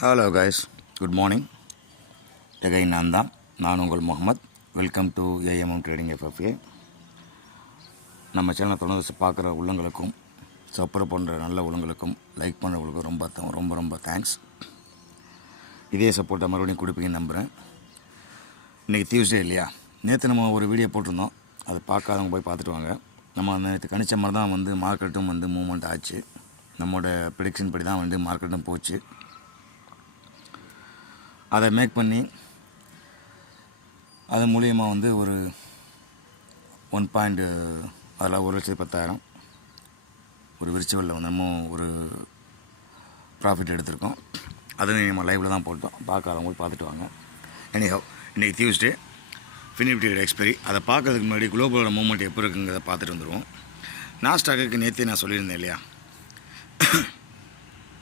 Hello guys, good morning. Again நான் உங்கள் Mohammed. Welcome to AMM trading FFA. நம்ம சேனலை தொடர்ந்து பார்க்குற உள்ளங்களுக்கும், சப்போர்ட் பண்ணுற நல்ல உள்ளங்களுக்கும், லைக் பண்ணுறவங்களுக்கும் ரொம்ப ரொம்ப தேங்க்ஸ். இதே சப்போர்ட்டை மறுபடியும் கொடுப்பீங்கன்னு நம்புகிறேன். இன்றைக்கி டியூஸ்டே இல்லையா? நேற்று நம்ம ஒரு வீடியோ போட்டிருந்தோம், அதை பார்க்காதவங்க போய் பார்த்துட்டு வாங்க. நம்ம நேற்று கணிச்ச மாதிரி தான் மார்க்கெட்டும் மூவ்மெண்ட் ஆச்சு. நம்மளோட ப்ரெடிக்ஷன் படி தான் மார்க்கெட்டும் போச்சு. அதை மேக் பண்ணி அது மூலியமாக ஒரு 1,10,000 ஒரு விர்ச்சுவலில் நம்ம ஒரு ப்ராஃபிட் எடுத்திருக்கோம். அது நம்ம லைவில் தான் போட்டோம். பார்க்காதவங்க போய் பார்த்துட்டு வாங்க. இன்றைக்கி டியூஸ்டே ஃபினிட்டி எக்ஸ்பைரி. அதை பார்க்கறதுக்கு முன்னாடி குளோபலோட மூவ்மெண்ட் எப்போ இருக்குங்கிறத பார்த்துட்டு வந்துடுவோம். நாஸ்டாக்கு நேற்றே நான் சொல்லியிருந்தேன் இல்லையா,